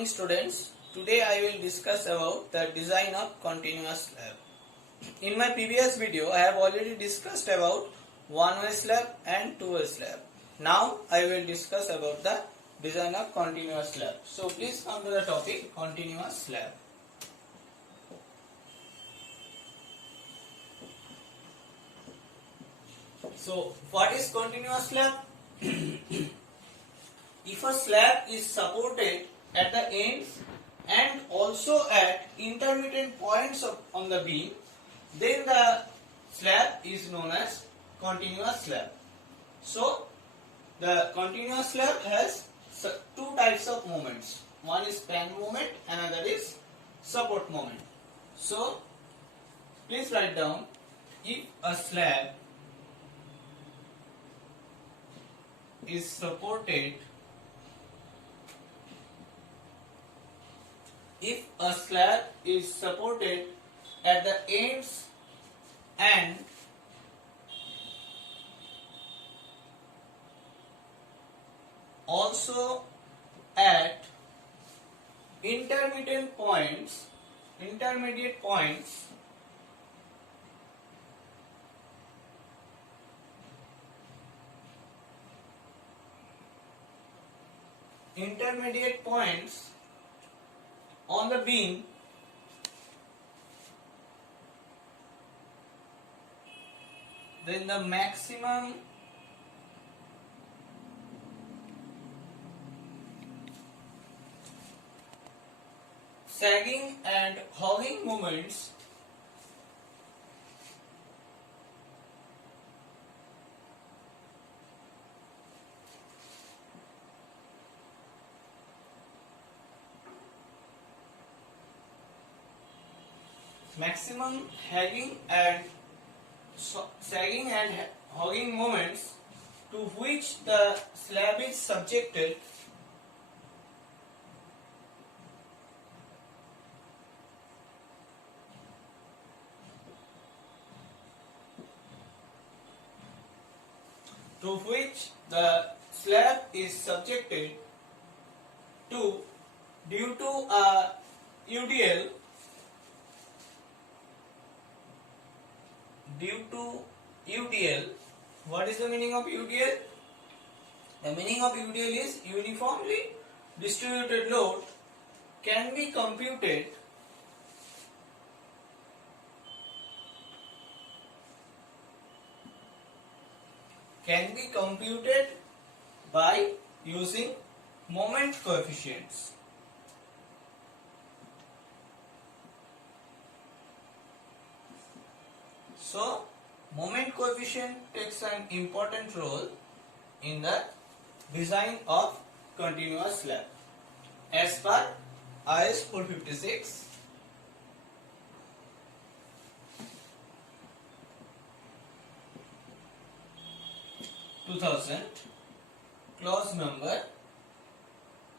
morning students. Today I will discuss about the design of continuous slab. In my previous video I have already discussed about one-way slab and two-way slab. Now I will discuss about the design of continuous slab. So please come to the topic continuous slab. So what is continuous slab? If a slab is supported at the ends and also at intermittent points on the beam, then the slab is known as continuous slab. So the continuous slab has two types of moments. One is span moment, another is support moment. So please write down, if a slab is supported at the ends and also at intermediate points on the beam, then the maximum sagging and hogging moments sagging and hogging moments to which the slab is subjected to due to a UDL. What is the meaning of UDL? The meaning of UDL is uniformly distributed load can be computed by using moment coefficients. So moment coefficient takes an important role in the design of continuous slab as per IS 456 2000 clause number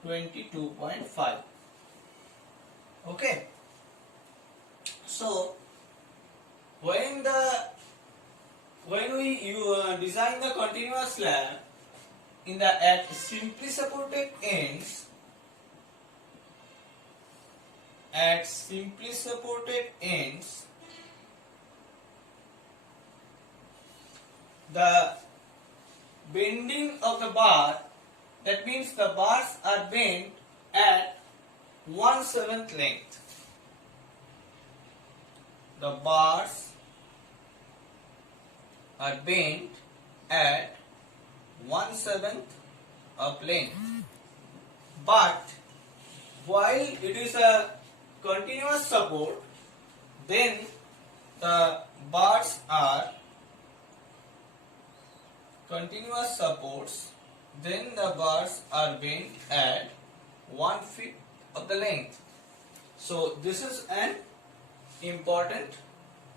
22.5. Okay, so when we design the continuous slab at simply supported ends, the bending of the bar, that means the bars are bent at 1/7 length. The bars are bent at 1/7 of length. But while it is a continuous support, then the bars are bent at 1/5 of the length. So this is an important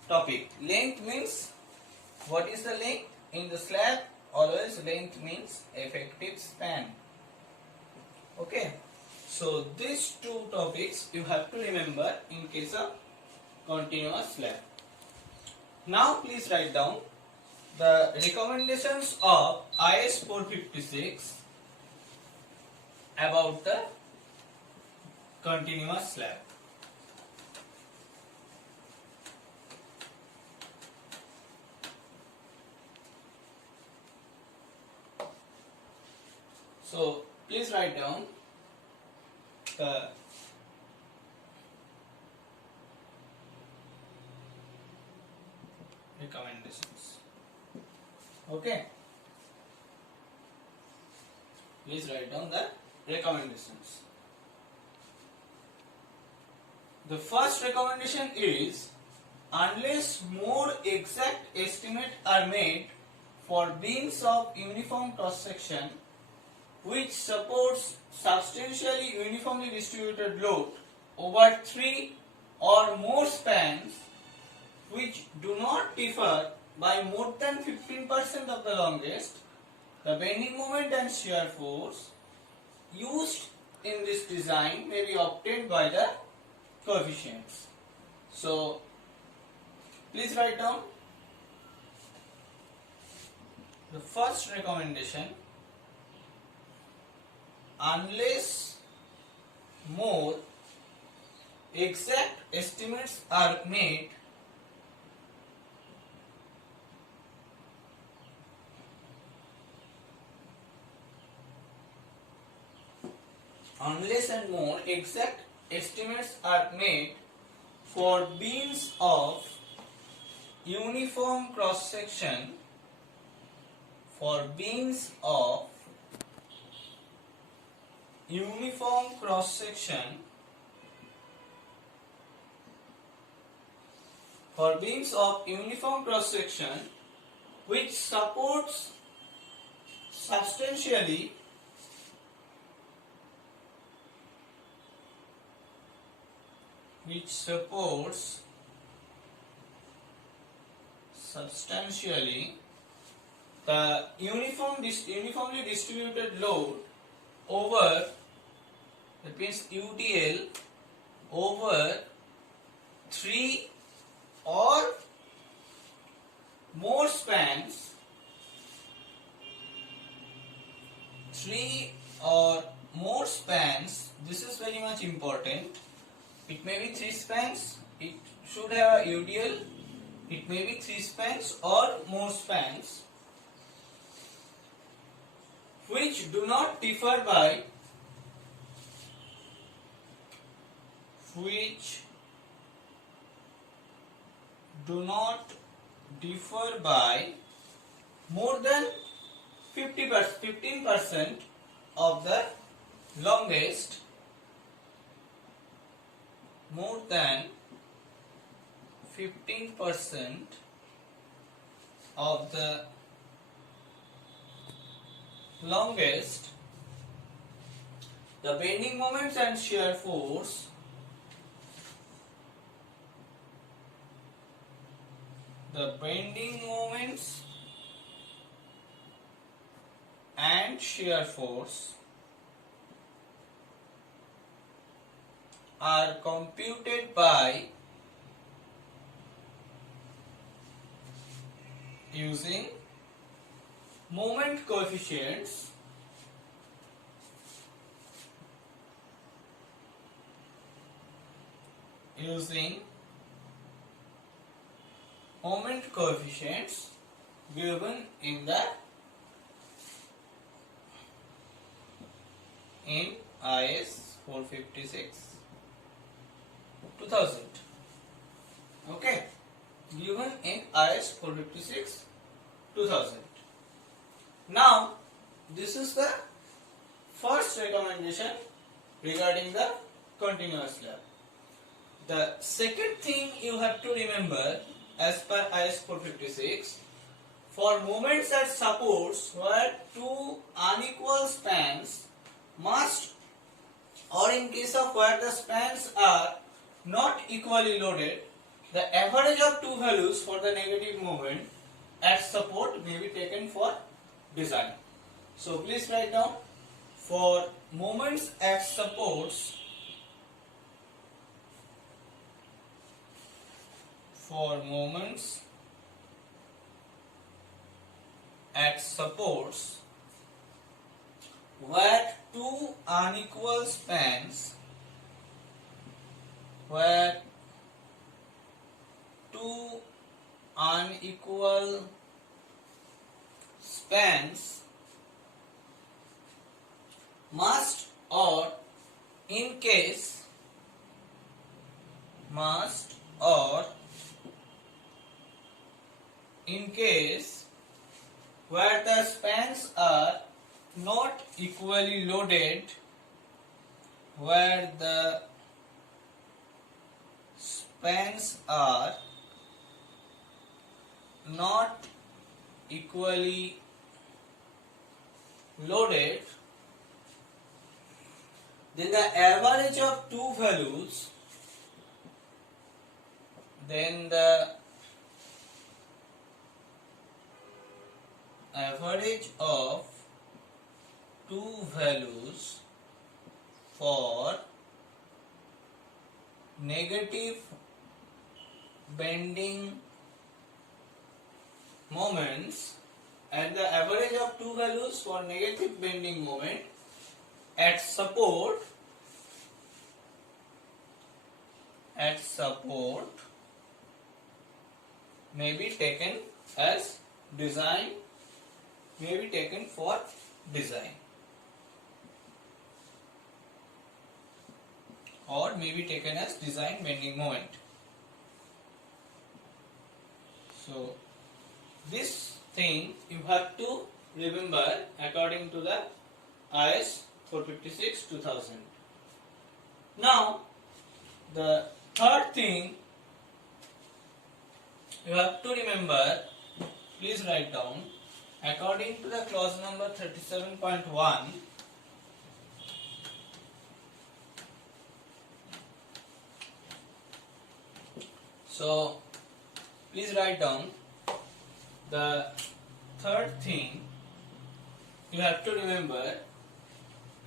topic. Length means, what is the length in the slab? Always length means effective span. Okay, so these two topics you have to remember in case of continuous slab. Now please write down the recommendations of IS 456 about the continuous slab. So please write down the recommendations. Okay. Please write down the recommendations. The first recommendation is, unless more exact estimates are made for beams of uniform cross section which supports substantially uniformly distributed load over 3 or more spans which do not differ by more than 15% of the longest, the bending moment and shear force used in this design may be obtained by the coefficients. So please write down the first recommendation: unless more exact estimates are made for beams of uniform cross section, which supports substantially the uniformly distributed load over, that means UDL, over 3 or more spans, this is very much important. It may be 3 spans, it should have a UDL, it may be 3 spans or more spans which do not differ by more than 15% of the longest, the bending moments and shear force are computed by using moment coefficients given in IS 456 2000. Okay, given in IS 456 2000. Now this is the first recommendation regarding the continuous slab. The second thing you have to remember, as per IS 456, for moments at supports where 2 unequal spans must, or in case of where the spans are not equally loaded, the average of 2 values for the negative moment at support may be taken for design. So please write down, for moments at supports, where 2 unequal spans where two unequal spans must or in case where the spans are not equally loaded, where the spans are not equally loaded, then the average of two values, then the average of two values for negative bending moments, and the average of two values for negative bending moment at support may be taken as design, may be taken for design, or may be taken as design bending moment. So this thing you have to remember according to the IS 456-2000. Now the third thing you have to remember, please write down, according to the clause number 37.1, so please write down the third thing you have to remember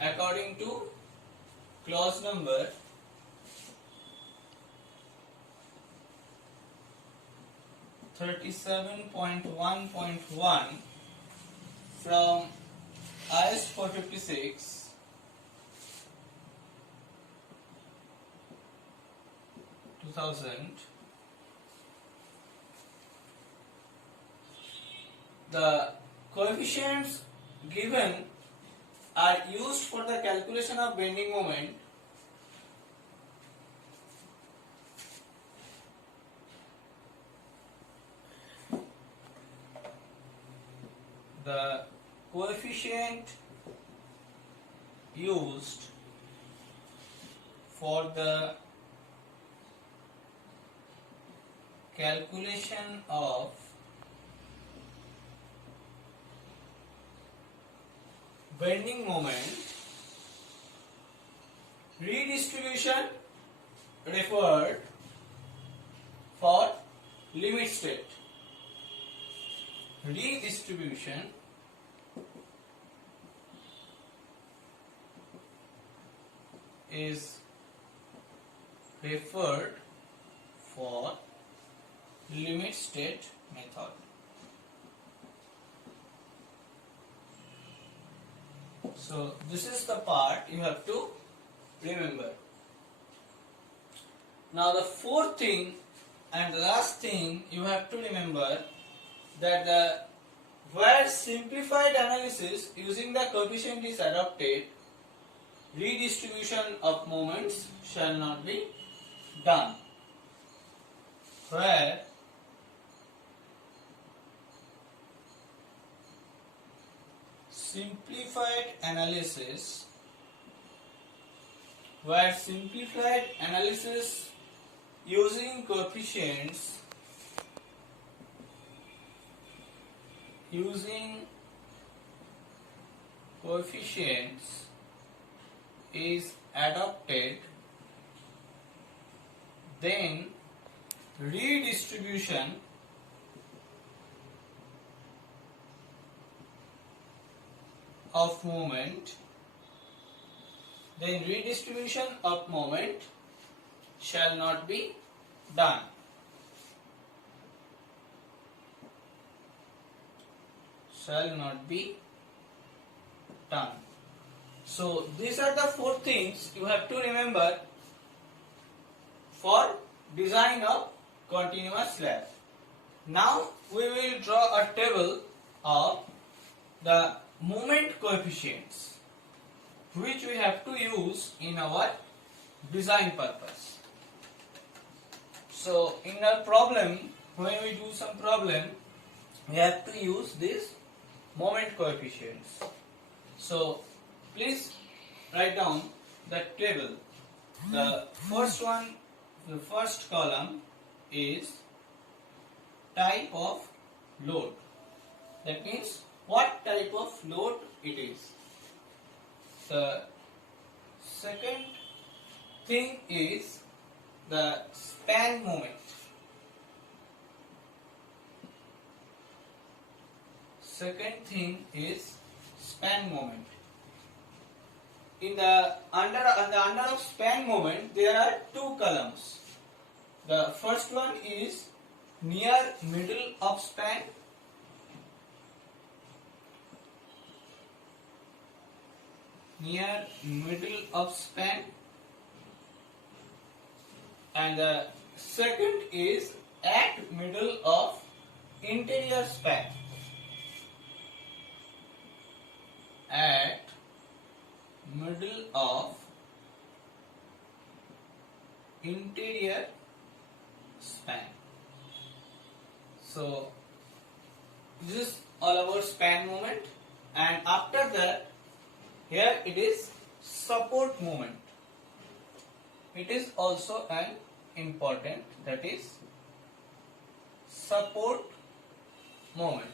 according to clause number 37.1.1 from IS 456-2000. The coefficients given are used for the calculation of bending moment the coefficient used for the calculation of bending moment, redistribution referred for limit state. Redistribution is referred for limit state method. So this is the part you have to remember. Now the fourth thing and the last thing you have to remember, that where simplified analysis using the coefficient is adopted, redistribution of moments shall not be done. Where simplified analysis using coefficients is adopted, then redistribution of moment shall not be done. So these are the four things you have to remember for design of continuous slab. Now we will draw a table of the moment coefficients which we have to use in our design purpose. So in our problem, when we do some problem, we have to use these moment coefficients. So please write down the table. The first one, the first column is type of load. That means what type of load it is. The second thing is the span moment. Second thing is span moment. In the under of span moment, there are two columns. The first one is near middle of span. Near middle of span, and the second is at middle of interior span. At middle of interior span. So this is all about span moment, and after that here it is support moment. It is also an important, that is support moment.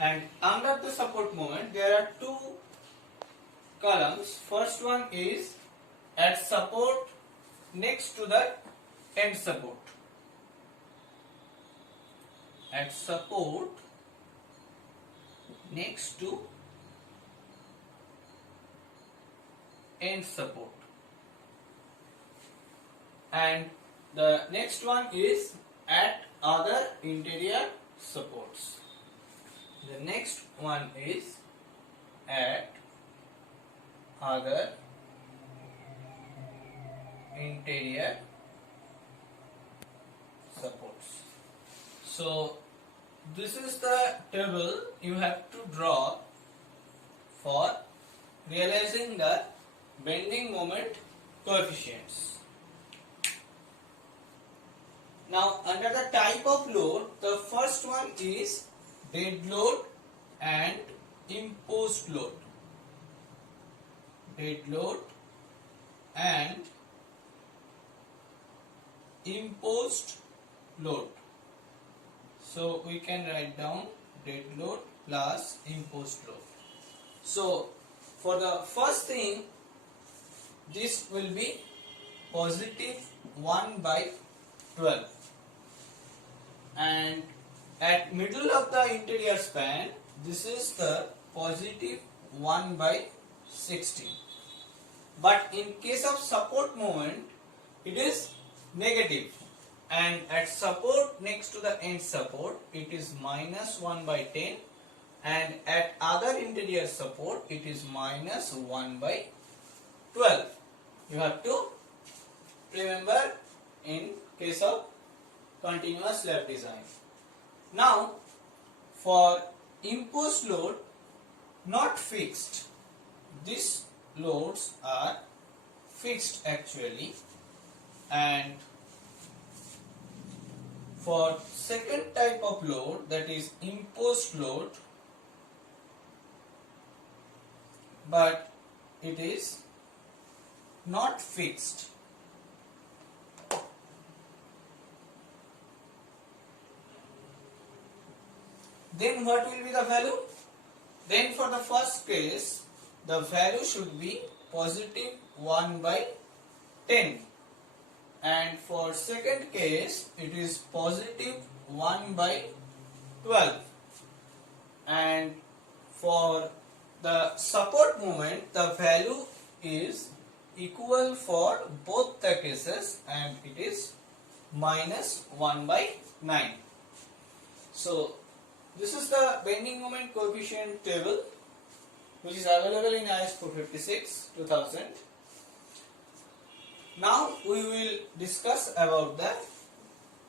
And under the support moment there are two columns. First one is at support next to the end support. At support next to end support. And the next one is at other interior supports. The next one is at other interior supports. So this is the table you have to draw for realizing the bending moment coefficients. Now under the type of load, the first one is dead load and imposed load. Dead load and imposed load. So we can write down dead load plus imposed load. So for the first thing, this will be positive 1 by 12, and at middle of the interior span, this is the positive 1 by 16. But in case of support moment, it is negative, and at support next to the end support, it is minus 1 by 10, and at other interior support, it is minus 1 by 12. You have to remember in case of continuous slab design. Now for imposed load, not fixed, these loads are fixed actually, and for second type of load, that is imposed load, but it is not fixed. Then what will be the value? Then for the first case, the value should be positive 1 by 10, and for second case it is positive 1 by 12, and for the support moment the value is equal for both the cases, and it is minus 1 by 9. So this is the bending moment coefficient table which is available in IS 456 2000. Now we will discuss about the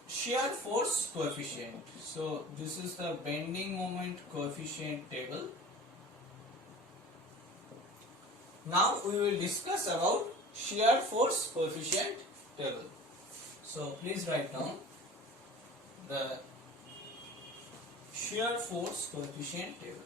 shear force coefficient. So this is the bending moment coefficient table. Now we will discuss about shear force coefficient table. So please write down the shear force coefficient table.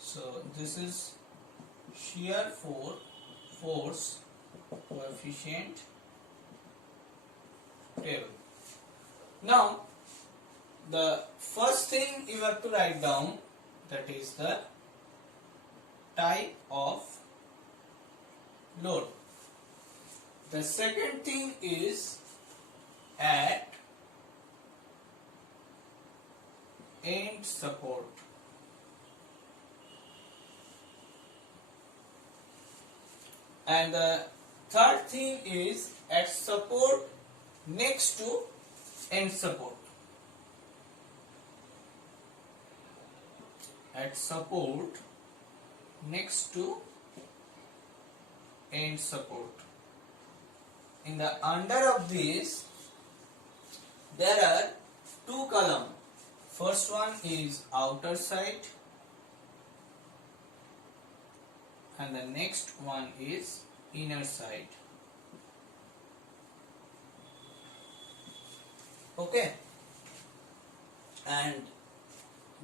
So this is shear force coefficient table. Now the first thing you have to write down, that is the type of load. The second thing is at end support. And the third thing is at support next to end support. At support next to end support. In the under of this there are two columns. First one is outer side and the next one is inner side. Okay, and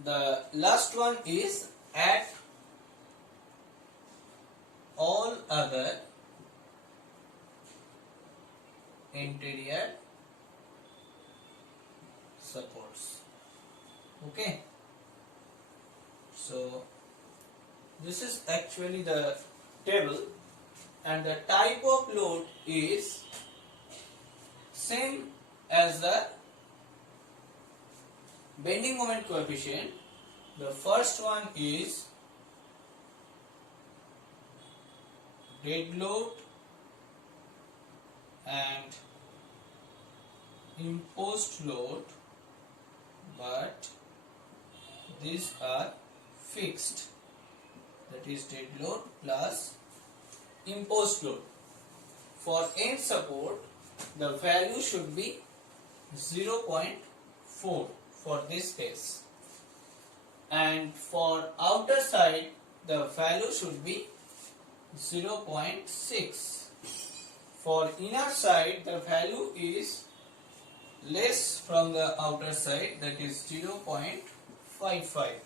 the last one is at all other interior supports. Okay, so this is actually the table, and the type of load is same as the bending moment coefficient. The first one is dead load and imposed load, but these are fixed. That is dead load plus imposed load. For end support, the value should be 0.4 for this case, and for outer side the value should be 0.6. For inner side the value is less from the outer side, that is 0.55,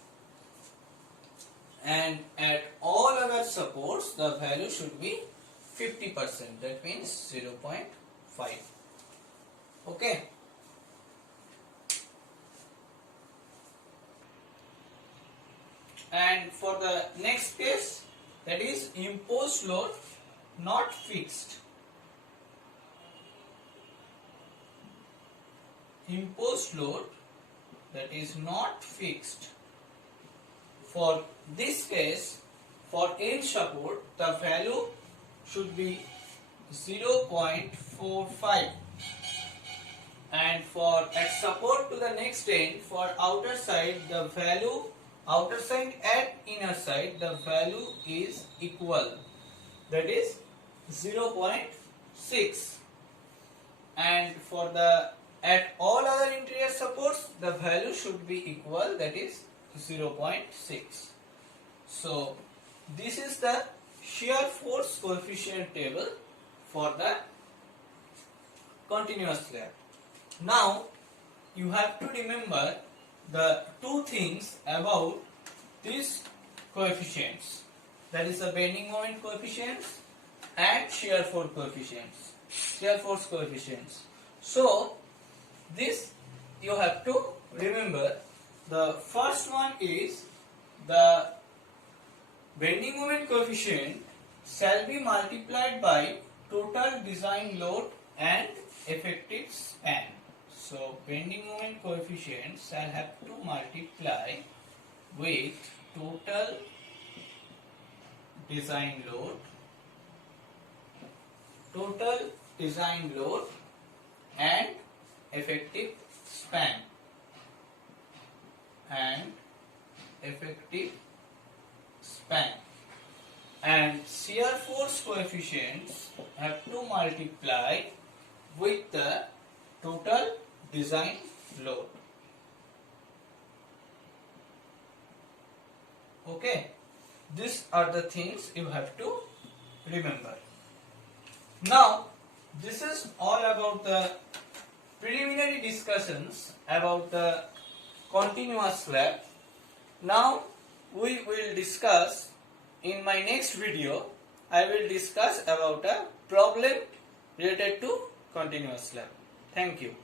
and at all other supports the value should be 50%, that means 0.5. Okay, and for the next case, that is imposed load not fixed. Imposed load that is not fixed. For this case, for end support the value should be 0.45, and for at support to the next end, for outer side the value, outer side and inner side the value is equal, that is 0.6, and for the at all other interior supports the value should be equal, that is 0.6. So this is the shear force coefficient table for the continuous slab. Now you have to remember the two things about these coefficients, that is the bending moment coefficients and shear force coefficients. So this you have to remember. The first one is the bending moment coefficient shall be multiplied by total design load and effective span. So bending moment coefficient shall have to multiply with total design load, total design load and effective span. And shear force coefficients have to multiply with the total design load. Okay, these are the things you have to remember. Now, this is all about the preliminary discussions about the continuous slab. Now, we will discuss in my next video. I will discuss about a problem related to continuous slab. Thank you.